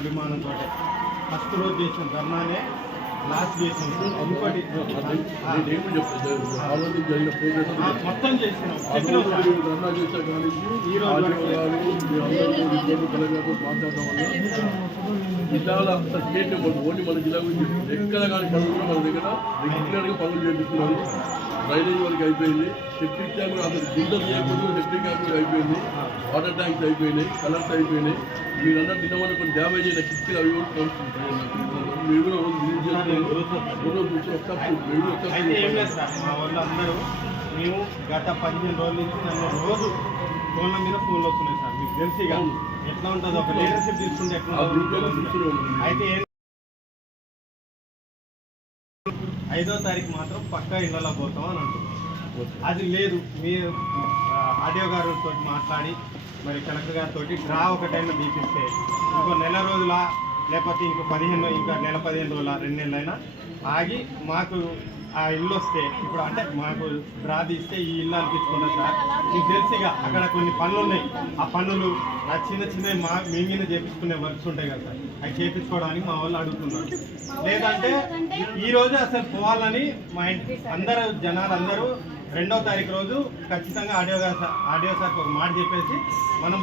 అభిమానంతో ఫస్ట్ రోజు చేసిన ధర్నానే లాస్ట్ చేసిన ఇంకోటి మొత్తం చేసినాం జిల్లాలో స్టేట్ ఓన్లీ మన జిల్లా గురించి ఎక్కడ కానీ పనులు కూడా మన దగ్గర రెగ్యులర్గా పనులు చేపిస్తున్నారు. డ్రైనేజ్ వరకు అయిపోయింది, సెప్టిక్ ట్యాంక్ అసలు గుంట చేయకుండా సెప్టిక్ ట్యాంక్ అయిపోయింది, వాటర్ ట్యాంక్స్ అయిపోయినాయి, కలర్స్ అయిపోయినాయి. మీరందరూ నిన్నమని కొన్ని డ్యామేజ్ అయిన కిటికీలు అవి మీరు కూడా రోజు విజిట్ చేస్తున్నారు. మా వాళ్ళందరూ మేము గత 15 రోజుల నుంచి నన్ను రోజు ఫోన్ల మీద ఫోన్లు వస్తున్నాయి సార్. మీకు తెలిసి ఎట్లా ఉంటుంది, ఒక లీడర్షిప్ తీసుకుంటే ఎట్లా అయితే 5వ తారీఖు మాత్రం పక్కా ఇళ్ళలో పోతాం అని అంటుంది. అది లేదు, మీరు ఆడియో గారితో మాట్లాడి మరి కలెక్టర్ గారితో డ్రా ఒక టైంలో తీపిస్తే ఇంకో నెల రోజుల లేకపోతే ఇంకో 15 ఇంకా నెల 15 రోజుల 2 నెలలైనా ఆగి మాకు ఆ ఇల్లు వస్తే ఇప్పుడు అంటే మాకు డ్రా తీస్తే ఈ ఇల్లు అనిపించుకున్నాం సార్. మీకు తెలిసిగా అక్కడ కొన్ని పనులు ఉన్నాయి, ఆ పనులు ఆ చిన్న మేమీన చేపించుకునే వర్క్స్ ఉంటాయి కదా సార్, అవి చేయించుకోవడానికి మా వాళ్ళు అడుగుతున్నారు. లేదంటే ఈరోజు అసలు పోవాలని మా అందరూ జనాలందరూ 2వ తారీఖు రోజు ఖచ్చితంగా ఆడియో సార్కి ఒక మాట చెప్పేసి మనం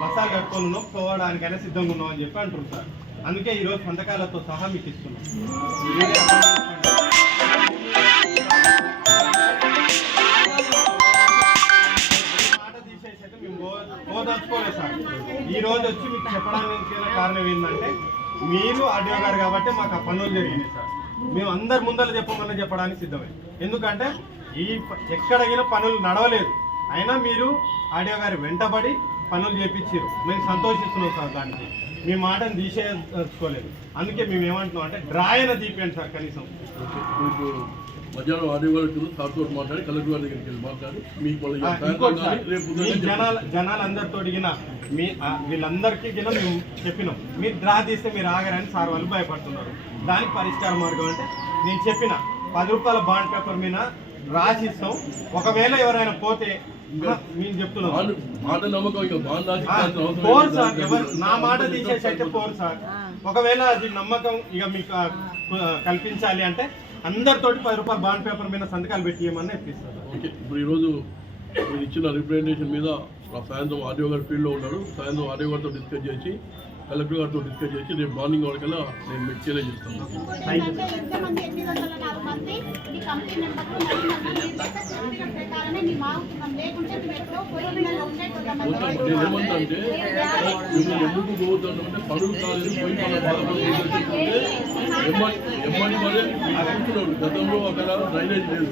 బస్సాలు కట్టుకొని ఉన్నాం, పోవడానికైనా సిద్ధంగా ఉన్నాం అని చెప్పి అంటున్నారు సార్. అందుకే ఈరోజు సంతకాలతో సహా మీకు ఇస్తున్నాం. మాట తీసేసాక మేము పోదలుచుకోలేదు సార్. ఈ రోజు వచ్చి మీకు చెప్పడానికి కారణం ఏంటంటే మీరు ఆడియో గారు కాబట్టి మాకు ఆ పనులు జరిగినాయి సార్. మేము అందరి ముందర చెప్పడానికి సిద్ధమే. ఎందుకంటే ఈ ఎక్కడైనా పనులు నడవలేదు, అయినా మీరు ఆడియో గారి వెంటబడి పనులు చేపించారు. మేము సంతోషిస్తున్నాం సార్. దానికి మీ మాటను తీసేసుకోలేదు. అందుకే మేము ఏమంటున్నాం అంటే డ్రా అయినా తీపియండి సార్ కనీసం. మధ్యాహ్నం ఆడియో గారు సార్తో మాట్లాడి కలెక్టర్ గారి దగ్గరికి వెళ్ళి మాట్లాడి మీకు జనాలందరితో మీ వీళ్ళందరికీ మేము చెప్పినాం, మీరు డ్రా తీస్తే మీరు ఆగరని సార్ వాళ్ళు భయపడుతున్నారు. దానికి పరిష్కార మార్గం అంటే నేను చెప్పిన 10 రూపాయల బాండ్ పేపర్ మీద రాసిస్తాం. ఒకవేళ ఎవరైనా పోతే నేను చెప్తున్నాను పోరు సార్, ఎవరు నా మాట తీసేసి అయితే పోరు సార్. ఒకవేళ అది నమ్మకం ఇక మీకు కల్పించాలి అంటే అందరితోటి 10 రూపాయల బాండ్ పేపర్ మీద సంతకాలు పెట్టి ఇవ్వమని ఇప్పిస్తారు. ఓకే, ఇప్పుడు ఈరోజు మీరు ఇచ్చిన రిప్రజెంటేషన్ మీద సాయంత్రం ఆడియో గారు ఫీల్డ్లో ఉన్నాడు. సాయంత్రం ఆడియో గారితో డిస్కస్ చేసి కలెక్టర్ గారితో డిస్కస్ చేసి రేపు మార్నింగ్ వరకల్లా నేను మీకు తెలియజేస్తాను. నేనేమంటే మిమ్మల్ని ఎందుకు పోవద్దంటే పనులు కాలేదు పోయి ఎమ్మడి మరే చూస్తున్నాడు. గతంలో అక్కడ డ్రైనేజ్ లేదు,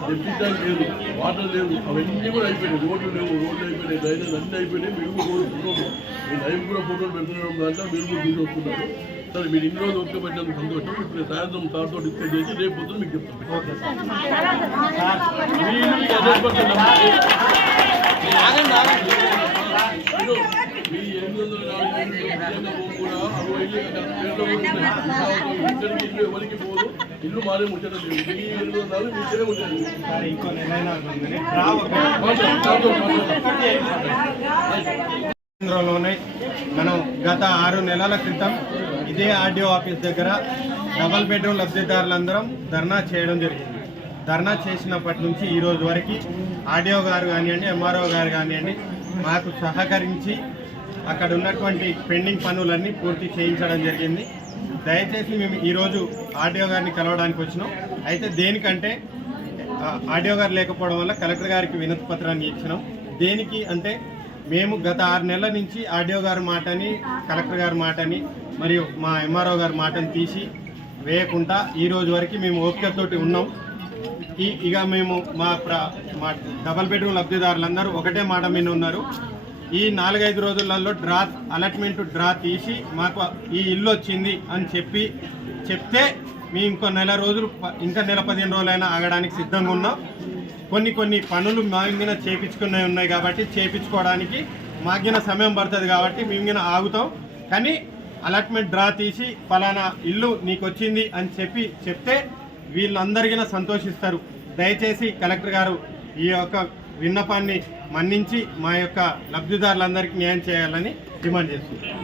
సెప్టిక్ ట్యాంక్ లేదు, వాటర్ లేదు, అవన్నీ కూడా అయిపోయినాయి. రోడ్లు లేవు, అయిపోయినాయి, డ్రైనేజ్ అన్నీ అయిపోయినాయి. మీరు కూడా ఫోటోలు మీ లైవ్ కూడా ఫోటోలు పెడుతున్నాం దాంట్లో మీరు కూడా చూసి వస్తున్నారు. సరే, మీరు ఇన్ని రోజులు ఓపిక పెట్టినందుకు సంతోషం. ఇప్పుడు సాయంత్రం సార్తో డిస్కస్ చేసి రేపు పొద్దున మీకు చెప్తాను. మీ 840 ఎవరికి పోదు, ఇల్లు మారే ముచ్చట లేదు. మీ 800 మీరే ఉంటుంది. కేంద్రంలోనే మనం గత 6 నెలల క్రితం ఇదే ఆర్డీఓ ఆఫీస్ దగ్గర డబల్ బెడ్రూమ్ లబ్ధిదారులందరం ధర్నా చేయడం జరిగింది. ధర్నా చేసినప్పటి నుంచి ఈ రోజు వరకు ఆర్డీఓ గారు కానివ్వండి, ఎంఆర్ఓ గారు కానివ్వండి మాకు సహకరించి అక్కడ ఉన్నటువంటి పెండింగ్ పనులన్నీ పూర్తి చేయించడం జరిగింది. దయచేసి మేము ఈరోజు ఆర్డీఓ గారిని కలవడానికి వచ్చినాం. అయితే దేనికంటే ఆర్డీఓ గారు లేకపోవడం వల్ల కలెక్టర్ గారికి వినతి పత్రాన్ని ఇచ్చినాం. దేనికి అంటే మేము గత 6 నెలల నుంచి ఆర్డీఓ గారి మాటని, కలెక్టర్ గారి మాటని మరియు మా ఎంఆర్ఓ గారి మాటని తీసి వేయకుండా ఈ రోజు వరకు మేము ఓపికతోటి ఉన్నాం. ఇక మేము మా డబల్ బెడ్రూమ్ లబ్ధిదారులందరూ ఒకటే మాట మీద ఉన్నారు. ఈ 4-5 రోజులలో అలాట్మెంట్ డ్రా తీసి మాకు ఈ ఇల్లు వచ్చింది అని చెప్తే మేము ఇంకో నెల రోజులు, ఇంకా నెల 15 రోజులైనా ఆగడానికి సిద్ధంగా ఉన్నాం. కొన్ని పనులు మాగిన చేయించుకునే ఉన్నాయి కాబట్టి చేయించుకోవడానికి మాగిన సమయం పడుతుంది కాబట్టి మేము ఆగుతాం. కానీ అలాట్మెంట్ డ్రా తీసి ఫలానా ఇల్లు నీకు వచ్చింది అని చెప్తే వీళ్ళందరికీ సంతోషిస్తారు. దయచేసి కలెక్టర్ గారు ఈ యొక్క విన్నపాన్ని మన్నించి మా యొక్క లబ్ధిదారులందరికీ న్యాయం చేయాలని డిమాండ్ చేస్తున్నారు.